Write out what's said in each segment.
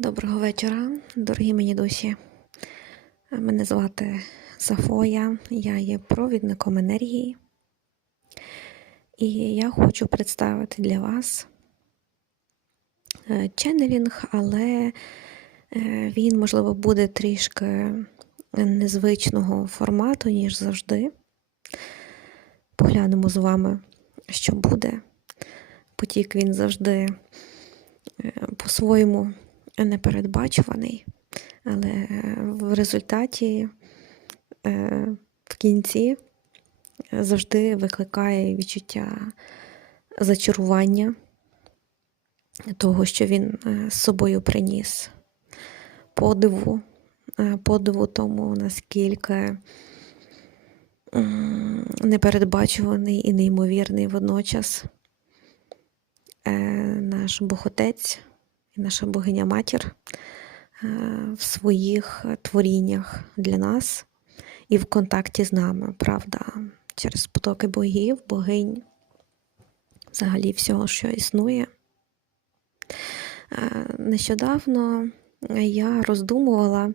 Доброго вечора, дорогі мені душі. Мене звати Сафоя, я є провідником енергії. І я хочу представити для вас е, ченнелінг, але е, він, можливо, буде трішки незвичного формату, ніж завжди. Поглянемо з вами, що буде. Потік він завжди е, по-своєму непередбачуваний, але в результаті е, в кінці завжди викликає відчуття зачарування того, що він е, з собою приніс, подиву, е, подиву тому, наскільки непередбачуваний і неймовірний водночас е, наш Бог-Отець наша богиня матір е, в своїх творіннях для нас і в контакті з нами, правда, через потоки богів, богинь, взагалі всього, що існує. Е, Нещодавно я роздумувала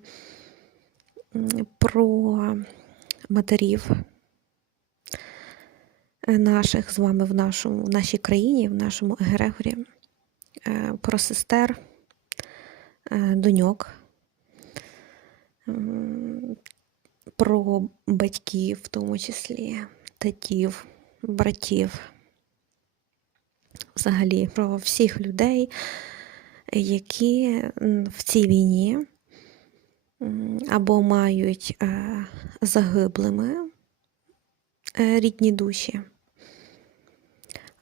про матерів е, наших з вами в, нашому, в нашій країні, в нашому Егрегорі, про сестер, е, доньок, про батьків, в тому числі, татів, братів, взагалі про всіх людей, які в цій війні або мають е, загиблими е, рідні душі,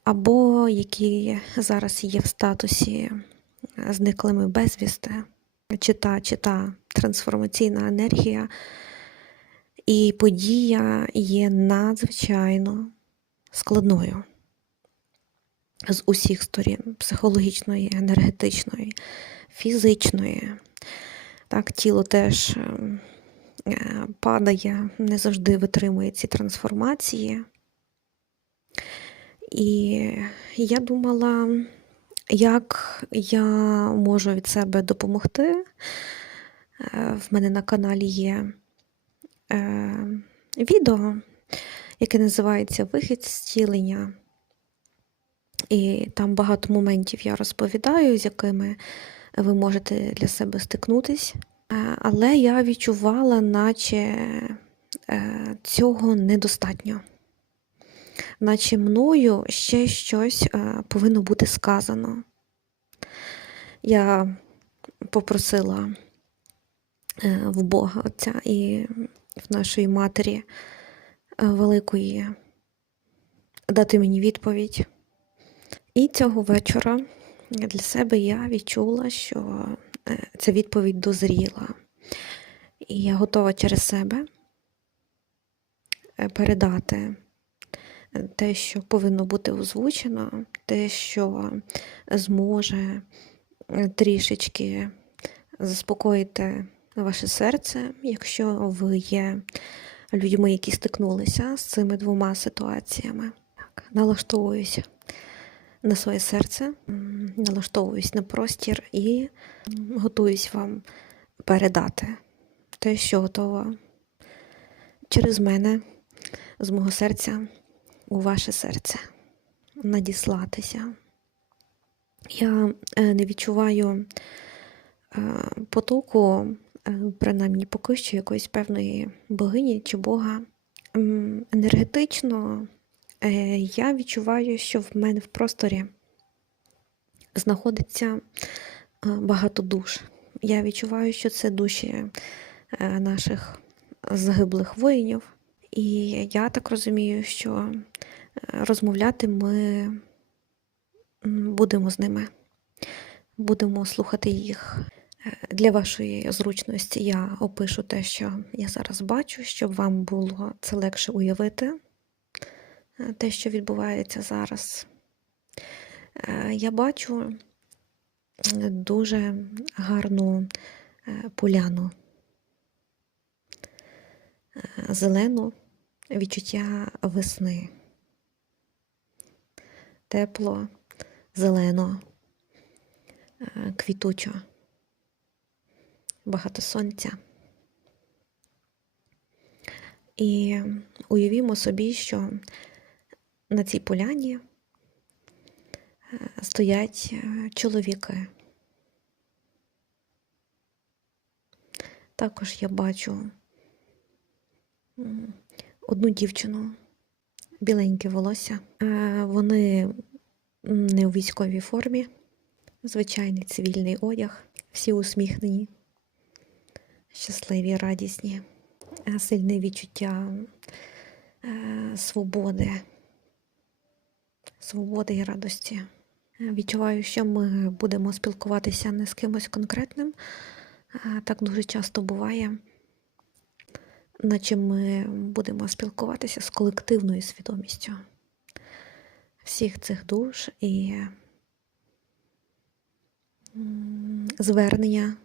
або які зараз є в статусі зниклими безвісти, чи та, чи та трансформаційна енергія. І подія є надзвичайно складною з усіх сторін психологічної, енергетичної, фізичної. Так, тіло теж ем, е, падає, не завжди витримує ці трансформації. І я думала, як я можу від себе допомогти. Е, В мене на каналі є е, відео, яке називається Вихід з зцілення. І там багато моментів я розповідаю, з якими ви можете для себе стикнутись. Е, Але я відчувала, наче цього недостатньо. Наче мною ще щось е, повинно бути сказано. Я попросила е, в Бога Отця і в нашої матері е, великої дати мені відповідь. І цього вечора для себе я відчула, що ця відповідь дозріла. І я готова через себе передати те, що повинно бути озвучено, те, що зможе е, трішечки заспокоїти ваше серце, якщо ви є людьми, які стикнулися з цими двома ситуаціями. Так, налаштовуюся на своє серце, налаштовуюсь на простір і готуюсь вам передати те, що готова через мене з мого серця у ваше серце надіслатися. Я е, не відчуваю е, потоку, е, принаймні поки що якоїсь певної богині чи Бога. Енергетично я відчуваю, що в мене в просторі знаходиться багато душ. Я відчуваю, що це душі наших загиблих воїнів. І я так розумію, що розмовляти ми будемо з ними, будемо слухати їх. Е, Для вашої зручності я опишу те, що я зараз бачу, щоб вам було це легше уявити, е, те, що відбувається зараз. Е, Я бачу дуже гарну поляну, зелену відчуття весни, тепло, зелено, е, квітучо. багато сонця. І уявімо собі, що на цій поляні е, стоять е, чоловіки. Також я бачу одну дівчину, біленьке волосся. Е, Вони не у військовій формі, звичайний цивільний одяг, всі усміхнені, щасливі, радісні, е, сильне відчуття е, свободи, свободи і радості. Відчуваю, що ми будемо спілкуватися не з кимось конкретним. Так дуже часто буває, наче ми будемо спілкуватися з колективною свідомістю всіх цих душ і звернення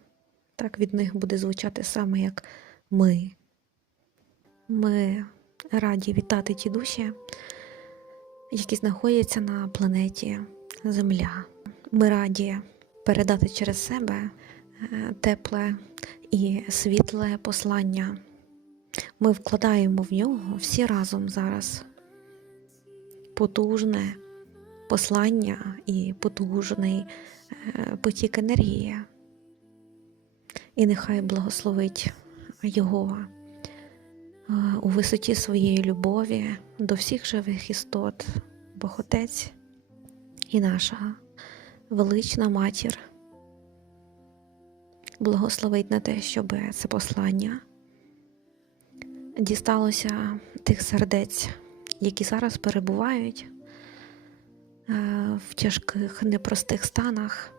так від них буде звучати саме як ми. Ми раді вітати ті душі, які знаходяться на планеті Земля. Ми раді передати через себе е, тепле і світле послання. Ми вкладаємо в нього всі разом зараз потужне послання і потужний е, потік енергії. І нехай благословить його е, у висоті своєї любові до всіх живих істот, Бог Отець і наша велична матір. Благословить на те, щоб це послання дісталося тих сердець, які зараз перебувають е, в тяжких, непростих станах,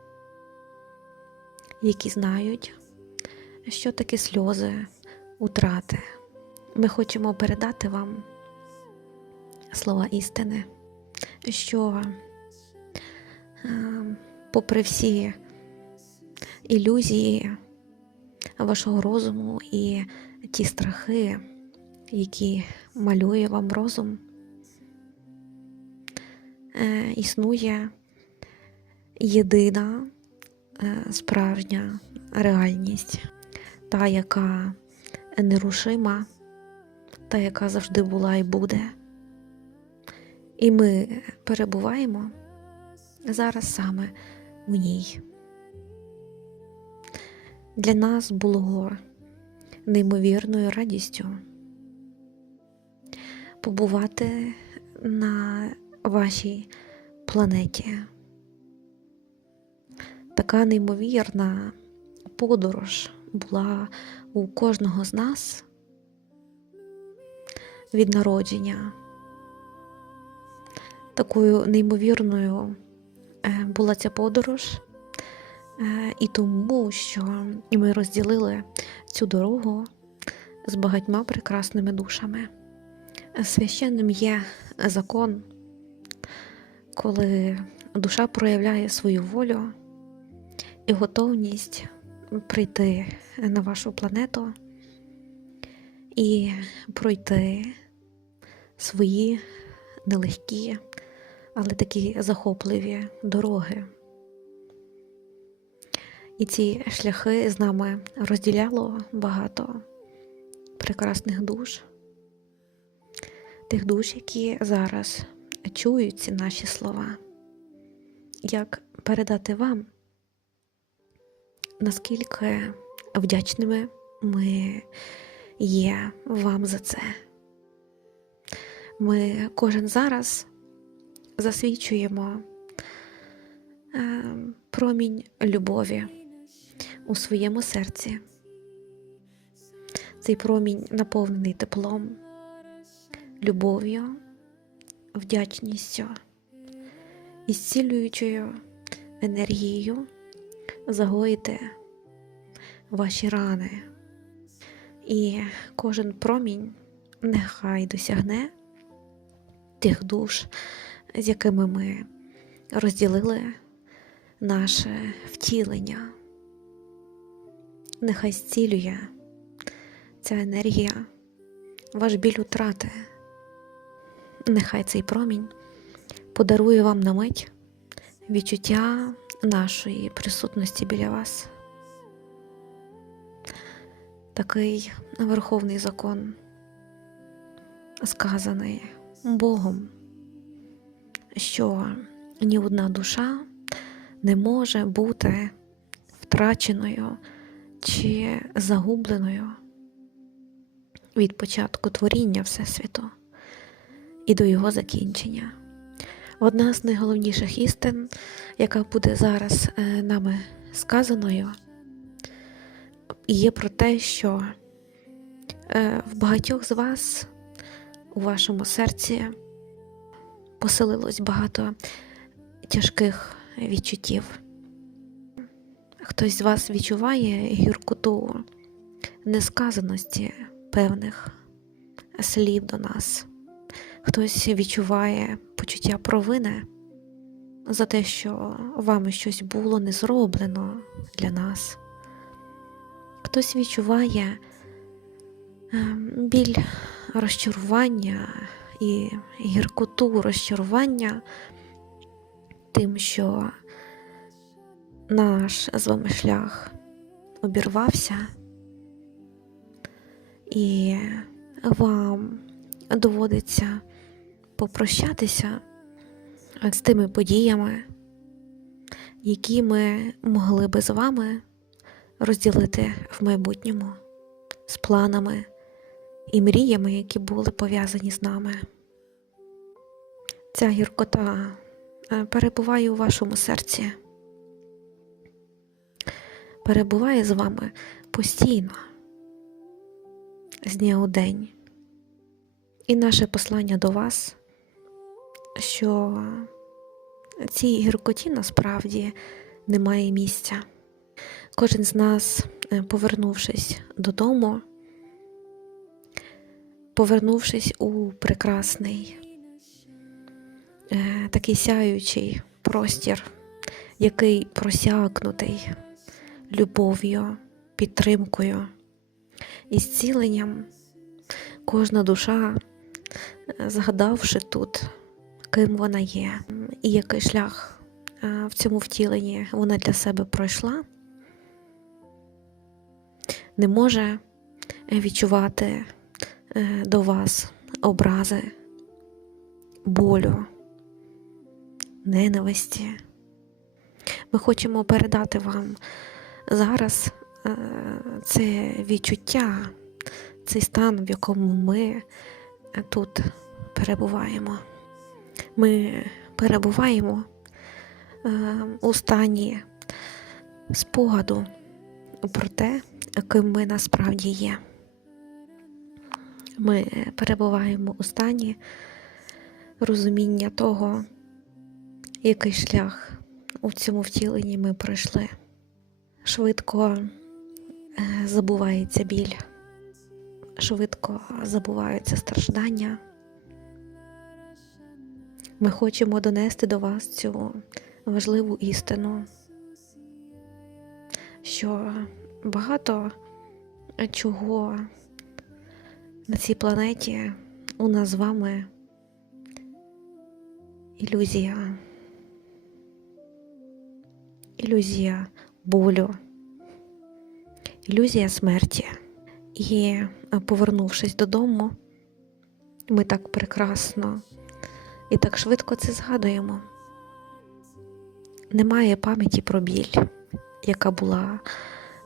які знають, що таке сльози, утрати. Ми хочемо передати вам слова істини, що, е, попри всі ілюзії вашого розуму і ті страхи, які малює вам розум, е, існує єдина е, справжня реальність, та, яка нерушима, та, яка завжди була і буде. І ми перебуваємо зараз саме у ній. Для нас було неймовірною радістю побувати на вашій планеті. Така неймовірна подорож була у кожного з нас від народження. Такою неймовірною е, була ця подорож, е, і тому, що ми розділили цю дорогу з багатьма прекрасними душами. Священним є закон, коли душа проявляє свою волю і готовність прийти на вашу планету і пройти свої нелегкі, але такі захопливі дороги. І ці шляхи з нами розділяло багато прекрасних душ тих душ, які зараз чують ці наші слова, як передати вам, наскільки вдячними ми є вам за це. Ми кожен зараз засвідчуємо е, промінь любові у своєму серці. Цей промінь наповнений теплом любов'ю, вдячністю і зцілюючою енергією загоїти ваші рани. І кожен промінь нехай досягне тих душ, з якими ми розділили наше втілення. Нехай зцілює ця енергія, ваш біль утрати. Нехай цей промінь подарує вам на мить відчуття нашої присутності біля вас. такий верховний закон, сказаний Богом, що ні одна душа не може бути втраченою чи загубленою від початку творіння Всесвіту і до його закінчення. Одна з найголовніших істин, яка буде зараз е, нами сказаною, є про те, що е, в багатьох з вас у вашому серці поселилось багато тяжких відчуттів. Хтось з вас відчуває гіркоту несказаності певних слів до нас. Хтось відчуває почуття провини за те, що вами щось було не зроблено для нас. Хтось відчуває ем, біль розчарування і гіркоту розчарування тим, що наш з вами шлях обірвався, і вам доводиться попрощатися з тими подіями, які ми могли би з вами розділити в майбутньому, з планами і мріями, які були пов'язані з нами. Ця гіркота е, перебуває у вашому серці, перебуває з вами постійно, з дня у день. І наше послання до вас, що цій гіркоті насправді немає місця. Кожен з нас, е, повернувшись додому, повернувшись у прекрасний, е, такий сяючий простір, який просякнутий любов'ю, підтримкою і зціленням, кожна душа, е, згадавши тут, ким вона є, і який шлях е, в цьому втіленні вона для себе пройшла, не може відчувати е, до вас образи, болю, ненависті. Ми хочемо передати вам зараз е, це відчуття, цей стан, в якому ми тут перебуваємо. Ми перебуваємо е, у стані спогаду про те, ким ми насправді є. Ми перебуваємо у стані розуміння того, який шлях у цьому втіленні ми пройшли. Швидко е, забувається біль, швидко забуваються страждання. Ми хочемо донести до вас цю важливу істину, що багато чого на цій планеті у нас з вами ілюзія, ілюзія болю, ілюзія смерті. І повернувшись додому, ми так прекрасно і так швидко це згадуємо. Немає пам'яті про біль, яка була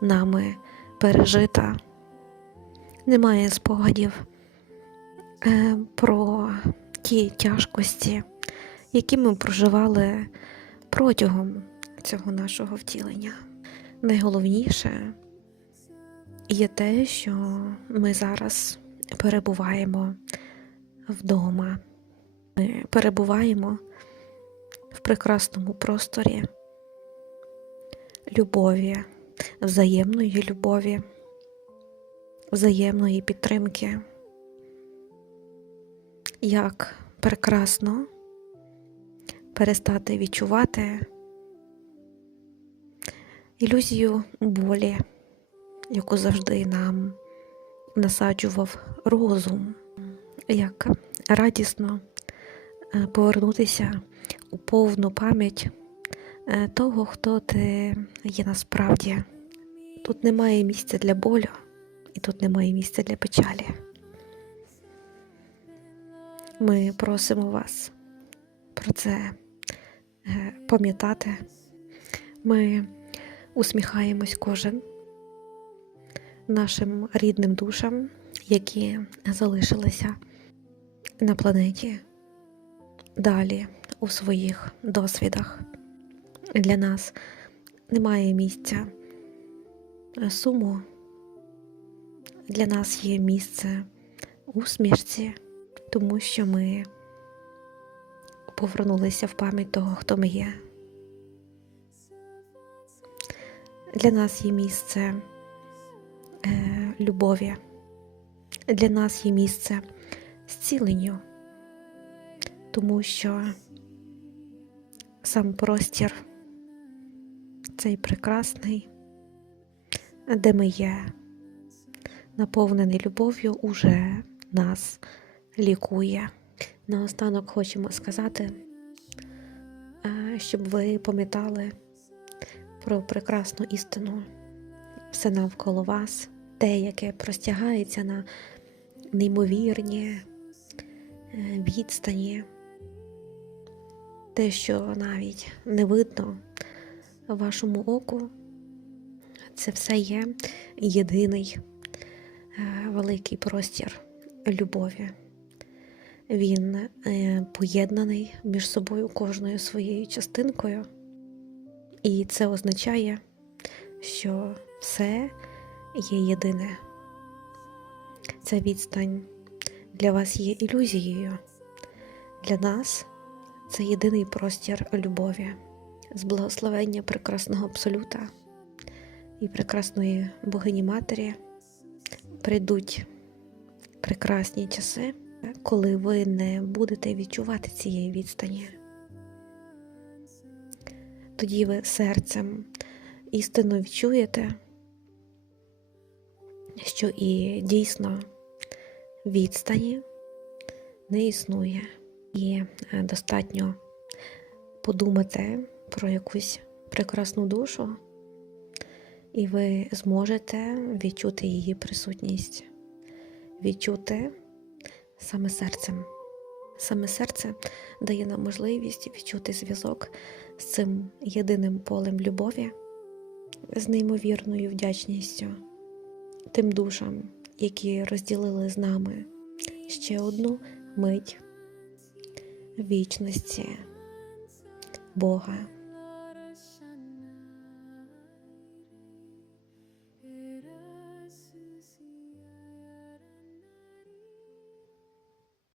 нами пережита, немає спогадів е, про ті тяжкості, які ми проживали протягом цього нашого втілення. Найголовніше є те, що ми зараз перебуваємо вдома. Ми перебуваємо в прекрасному просторі любові, взаємної любові, взаємної підтримки. Як прекрасно перестати відчувати ілюзію болі, яку завжди нам насаджував розум, як радісно повернутися у повну пам'ять е, того, хто ти є насправді. Тут немає місця для болю, і тут немає місця для печалі. Ми просимо вас про це е, пам'ятати. Ми усміхаємось кожен нашим рідним душам, які залишилися на планеті далі у своїх досвідах. Для нас немає місця суму. Для нас є місце усмішці, тому що ми повернулися в пам'ять того, хто ми є. Для нас є місце е, любові, для нас є місце зціленню, тому що сам простір цей прекрасний, де ми є, наповнений любов'ю, уже нас лікує. Наостанок хочемо сказати, е, щоб ви пам'ятали про прекрасну істину, все навколо вас, те, яке простягається на неймовірні е, відстані, те, що навіть не видно вашому оку, це все є єдиний е, великий простір любові. Він е, поєднаний між собою кожною своєю частинкою, і це означає, що все є єдине. Ця відстань для вас є ілюзією, для нас це єдиний простір любові, з благословення прекрасного абсолюта і прекрасної богині Матері прийдуть прекрасні часи, коли ви не будете відчувати цієї відстані. Тоді ви серцем істинно відчуєте, що і дійсно відстані не існує, і е, достатньо подумати про якусь прекрасну душу, і ви зможете відчути її присутність, відчути саме серцем. Саме серце дає нам можливість відчути зв'язок з цим єдиним полем любові, з неймовірною вдячністю тим душам, які розділили з нами ще одну мить вічності Бога.